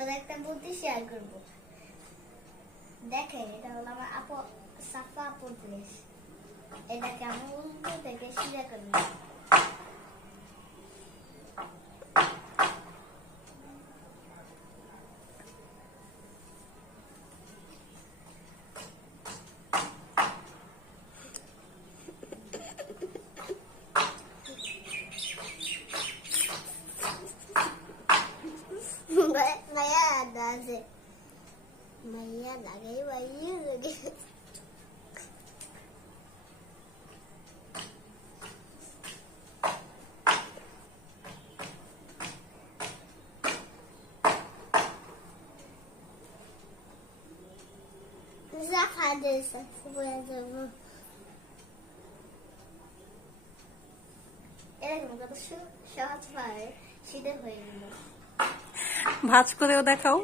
সাথে একটা বুদ্ধি শেয়ার করব। দেখেন, এটা হলো আমার আপু, সাফা আপুর ড্রেস এটাকে আমি উল্টো থেকে সিধা করে Maya lagi bayi lagi. Zak ada satu এরকম কত সহজ ভাবে হয়ে ভাজ করেও দেখাও